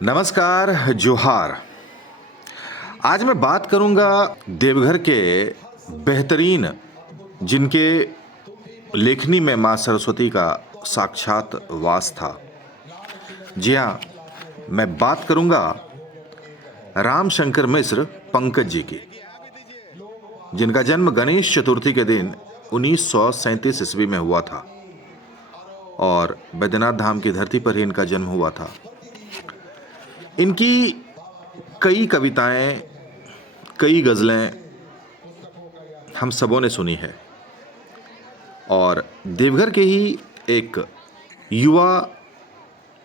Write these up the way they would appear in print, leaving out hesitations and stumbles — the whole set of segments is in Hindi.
नमस्कार, जोहार। आज मैं बात करूंगा देवघर के बेहतरीन, जिनके लेखनी में माँ सरस्वती का साक्षात वास था। जी हाँ, मैं बात करूंगा राम शंकर मिश्र पंकज जी की, जिनका जन्म गणेश चतुर्थी के दिन 1937 ईस्वी में हुआ था और बैद्यनाथ धाम की धरती पर ही इनका जन्म हुआ था। इनकी कई कविताएं, कई गज़लें हम सबों ने सुनी है और देवघर के ही एक युवा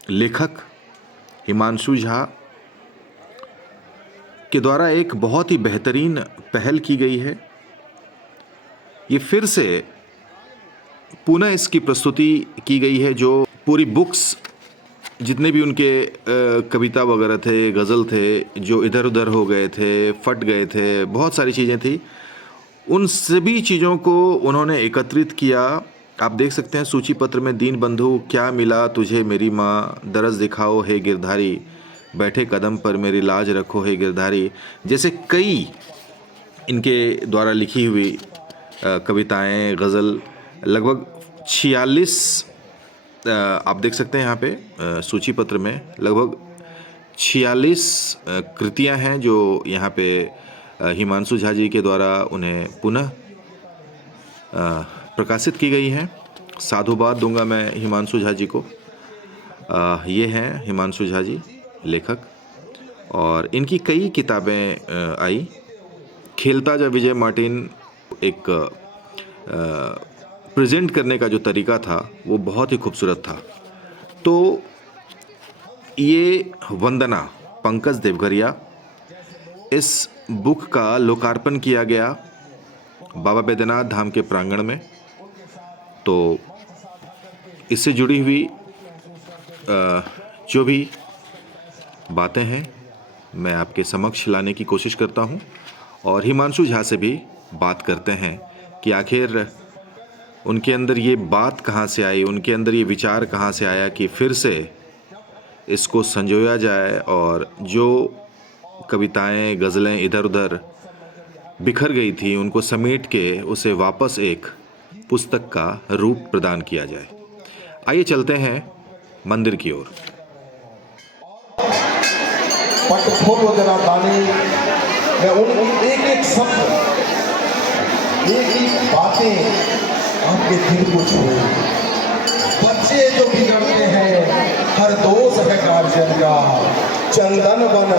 लेखक हिमांशु झा के द्वारा एक बहुत ही बेहतरीन पहल की गई है। ये फिर से पुनः इसकी प्रस्तुति की गई है, जो पूरी बुक्स, जितने भी उनके कविता वगैरह थे, गज़ल थे, जो इधर उधर हो गए थे, फट गए थे, बहुत सारी चीज़ें थी, उन सभी चीज़ों को उन्होंने एकत्रित किया। आप देख सकते हैं सूची पत्र में, दीन बंधु क्या मिला तुझे मेरी माँ, दरस दिखाओ हे गिरधारी, बैठे कदम पर मेरी लाज रखो हे गिरधारी, जैसे कई इनके द्वारा लिखी हुई कविताएं, गज़ल, लगभग 46 आप देख सकते हैं यहाँ पे सूची पत्र में लगभग 46 कृतियाँ हैं जो यहाँ पे हिमांशु झा जी के द्वारा उन्हें पुनः प्रकाशित की गई हैं। साधुवाद दूंगा मैं हिमांशु झा जी को। ये हैं हिमांशु झा जी, लेखक, और इनकी कई किताबें आई। खेलता जा विजय मार्टिन एक प्रेजेंट करने का जो तरीका था वो बहुत ही खूबसूरत था। तो ये वंदना पंकज देवघरिया, इस बुक का लोकार्पण किया गया बाबा बैद्यनाथ धाम के प्रांगण में। तो इससे जुड़ी हुई जो भी बातें हैं मैं आपके समक्ष लाने की कोशिश करता हूं और हिमांशु झा से भी बात करते हैं कि आखिर उनके अंदर ये बात कहाँ से आई, उनके अंदर ये विचार कहाँ से आया कि फिर से इसको संजोया जाए और जो कविताएं, गज़लें इधर उधर बिखर गई थी उनको समेट के उसे वापस एक पुस्तक का रूप प्रदान किया जाए। आइए चलते हैं मंदिर की ओर। एक एक शब्द, एक एक बातें आपके दिल को छुए। बच्चे जो बिगड़ते हैं हर दोष है गार्जियन का, चंदन वन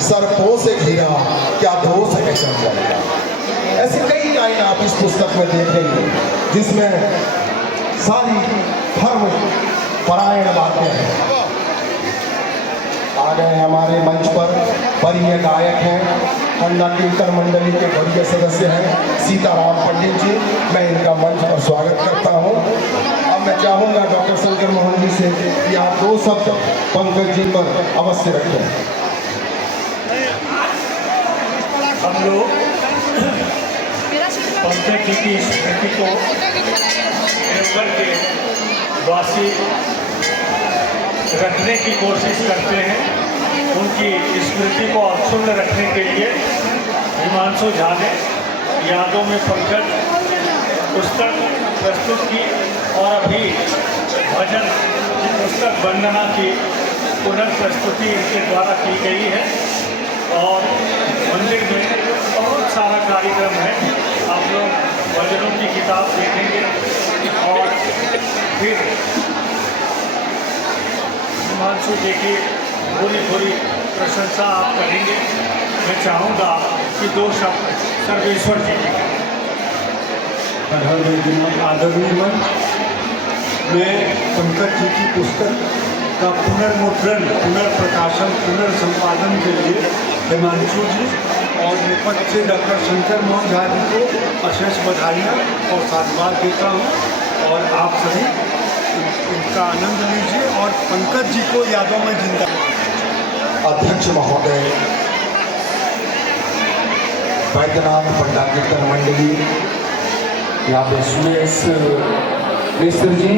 सर्पों से घिरा क्या दोष है चंदन का। ऐसी कई लाइन आप इस पुस्तक में देखेंगे जिसमें सारी धर्म परायण बातें हैं। आ गए हमारे मंच पर वरीय गायक हैं, खंडा कीर्तन मंडली के वरीय सदस्य हैं सीताराम पंडित जी। मैं इनका मंच पर स्वागत करता हूं। अब मैं चाहूंगा डॉक्टर शंकर मोहन जी से कि आप दो शब्द पंकज जी पर अवश्य रखें। हम लोग पंकज जी की स्मृति को देवघर के वासी रखने की कोशिश करते हैं। उनकी स्मृति को अक्षुण्ण रखने के लिए हिमांशु झा ने यादों में पंकज पुस्तक प्रस्तुत की और अभी भजन पुस्तक वंदना की पुनर्प्रस्तुति इनके द्वारा की गई है और मंदिर में बहुत सारा कार्यक्रम है। आप लोग भजनों की किताब देखेंगे और फिर हिमांशु जी की पूरी प्रशंसा आप करेंगे। मैं चाहूँगा कि दो शब्द सर्वेश्वर जी की आदरणीय मन, मैं पंकज जी की पुस्तक का पुनर्मुद्रण, पुनर्प्रकाशन, पुनर्संपादन के लिए हिमांशु जी और निपट से डॉक्टर शंकर मोहन झा जी को अशेष बधाइयाँ और साधुवाद देता हूँ और आप सभी इनका आनंद लीजिए और पंकज जी को यादों में जिंदा। अध्यक्ष महोदय, बैद्यनाथ खंडा कीर्तन मंडली, यहाँ पे सुरेश मिश्र जी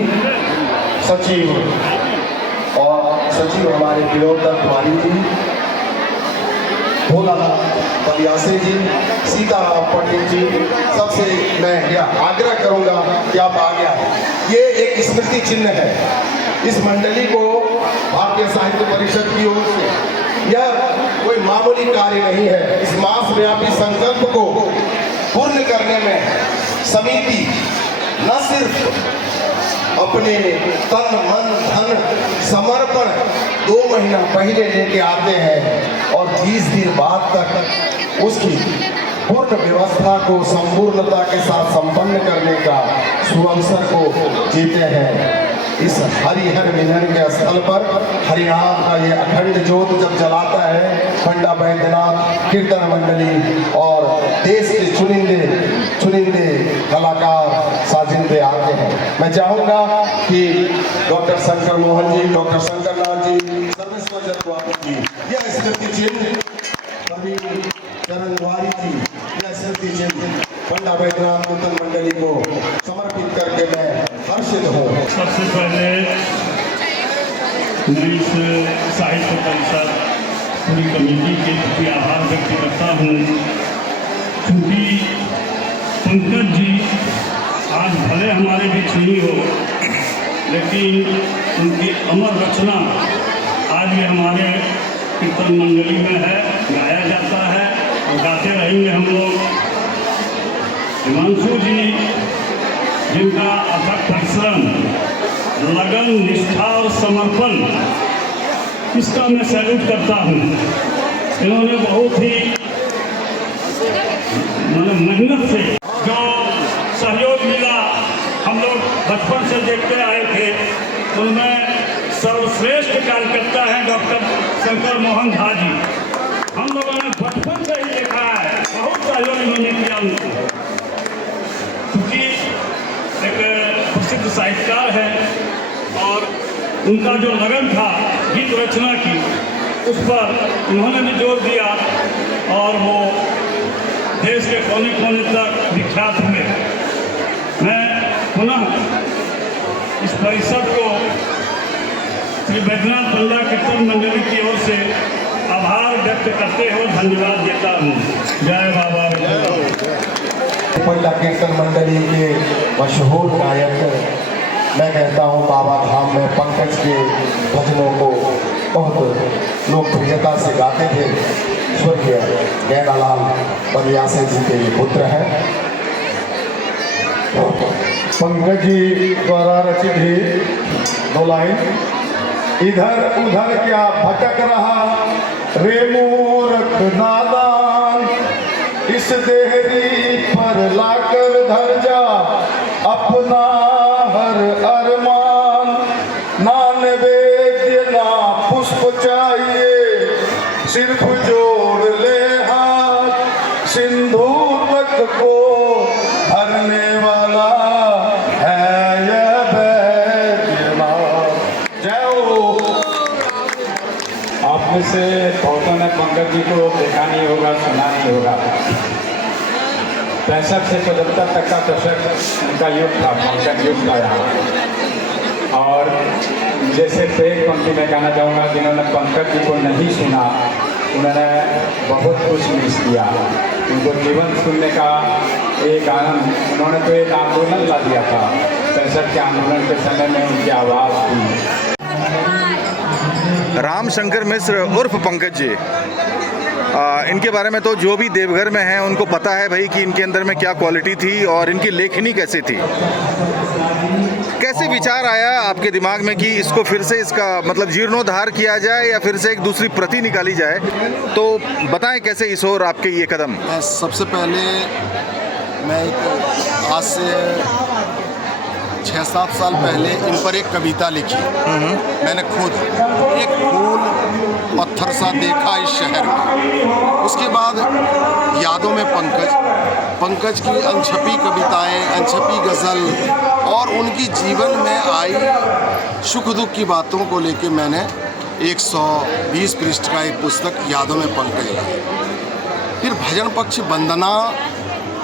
सचिव और महासचिव हमारे विनोद कुमारी जी, भोलानाथ बलियासे जी, सीताराम पंडित जी, सबसे मैं यह आग्रह करूंगा कि आप आगे आए। ये एक स्मृति चिन्ह है इस मंडली को भारतीय साहित्य परिषद की ओर से। यह कोई मामूली कार्य नहीं है। इस मास व्यापी संकल्प को पूर्ण करने में समिति न सिर्फ अपने तन मन धन समर्पण 2 महीना पहले लेके आते हैं और 20 दिन बाद तक उसकी पूर्ण व्यवस्था को संपूर्णता के साथ संपन्न करने का सुअवसर को जीते हैं। इस हरिहर मिलन के स्थल पर हरिनाम का ये अखंड ज्योत जब जलाता है पंडा बैद्यनाथ कीर्तन मंडली और देश के चुनिंदे कलाकार साजिंदे आते हैं। मैं चाहूंगा कि डॉक्टर शंकर मोहन जी, डॉक्टर शंकर नाथ जी, सर्वेश्वर जतवानी जी, यह स्मृति चिन्ह प्रवीण चरण द्वारी जी, यह स्मृति चिन्ह पंडा बैद्यनाथ कीर्तन मंडली को समर्पित करके मैं हर्षित हूँ। सबसे पहले मैं इस साहित्य परिषद पूरी कमेटी के प्रति आभार व्यक्त करता हूँ, क्योंकि पंकज जी आज भले हमारे बीच नहीं हो, लेकिन उनकी अमर रचना आज भी हमारे कीर्तन मंडली में है, गाया जाता है और गाते रहेंगे हम लोग। हिमांशु जी, जिनका अथक परिश्रम, लगन, निष्ठा और समर्पण, इसका मैं सैल्यूट करता हूँ। इन्होंने बहुत ही मेहनत से जो सहयोग मिला, हम लोग बचपन से देखते आए थे, उनमें सर्वश्रेष्ठ कार्यकर्ता हैं डॉक्टर शंकर मोहन झा जी। हम लोगों ने बचपन से ही देखा है, बहुत सहयोग इन्होंने किया उनको, क्योंकि एक प्रसिद्ध साहित्यकार है और उनका जो लगन था गीत रचना की, उस पर उन्होंने भी जोर दिया और वो देश के कोने कोने तक विख्यात हुए। मैं पुनः इस परिषद को श्री बैद्यनाथ पंडा कीर्तन मंडली की ओर से आभार व्यक्त करते हुए धन्यवाद देता हूँ। जय बाबा। पंडा कीर्तन मंडली के मशहूर गायक, मैं कहता हूँ बाबा धाम में पंकज के भजनों को बहुत लोकप्रियता से गाते थे। स्वर्गीय गैरालाल बलियासे जी के पुत्र हैं। पंकज जी द्वारा रचित ही 2 लाइन। इधर उधर क्या भटक रहा रे मूर्ख नादान, इस देहरी पर लाकर धर जा अपना हर अरमान। ना नैवेद्य ना पुष्प चाहिए, सिर्फ जोड़ ले हाथ, सिंधु तक को भरने वाला है यह बैद्यनाथ। जय हो। आप में से बहुतों ने पंकज जी को देखा नहीं होगा, सुना नहीं होगा। 65 से 75 तक का दशक उनका युग था, पंकज युग था यहाँ। और जैसे एक पंक्ति में कहना चाहूँगा, जिन्होंने पंकज जी को नहीं सुना उन्होंने बहुत कुछ मिस किया। उनको जीवन सुनने का एक आनंद, उन्होंने तो एक आंदोलन ला दिया था 65 के आंदोलन के समय में उनकी आवाज़ थी। राम शंकर मिश्र उर्फ पंकज जी, इनके बारे में तो जो भी देवघर में हैं उनको पता है भाई कि इनके अंदर में क्या क्वालिटी थी और इनकी लेखनी कैसी थी। कैसे विचार आया आपके दिमाग में कि इसको फिर से इसका मतलब जीर्णोद्धार किया जाए या फिर से एक दूसरी प्रति निकाली जाए, तो बताएं कैसे इस ओर आपके ये कदम। सबसे पहले मैं आज से 6-7 साल पहले इन पर एक कविता लिखी। मैंने खुद एक फूल पत्थर सा देखा इस शहर में। उसके बाद यादों में पंकज की अनछपी कविताएं, अनछपी गज़ल और उनकी जीवन में आई सुख दुख की बातों को लेके मैंने 120 पृष्ठ का एक पुस्तक यादों में पंकज लाई। फिर भजन पक्ष वंदना,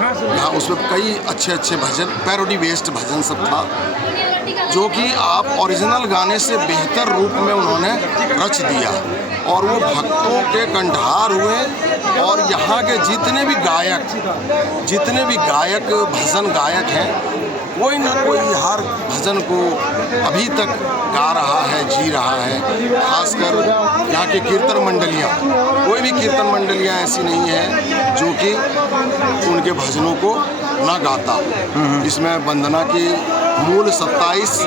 यहाँ उसमें कई अच्छे भजन, पैरोडी बेस्ड भजन सब था। जो कि आप ओरिजिनल गाने से बेहतर रूप में उन्होंने रच दिया और वो भक्तों के कंठार हुए। और यहाँ के जितने भी गायक भजन गायक हैं, कोई ना कोई हर भजन को अभी तक गा रहा है, जी रहा है। खासकर यहाँ की कीर्तन मंडलियाँ, कोई भी कीर्तन मंडलियाँ ऐसी नहीं है जो कि उनके भजनों को ना गाता। इसमें वंदना की मूल 27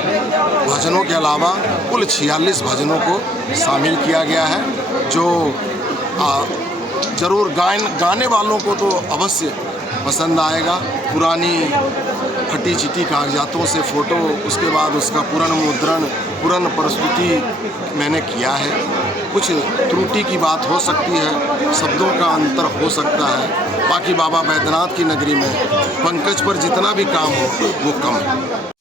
भजनों के अलावा कुल 46 भजनों को शामिल किया गया है, जो ज़रूर गाने वालों को तो अवश्य पसंद आएगा। पुरानी फटी चिटी कागजातों से फ़ोटो, उसके बाद उसका पूर्ण प्रस्तुति मैंने किया है। कुछ त्रुटि की बात हो सकती है, शब्दों का अंतर हो सकता है। बाकी बाबा बैद्यनाथ की नगरी में पंकज पर जितना भी काम हो वो कम है।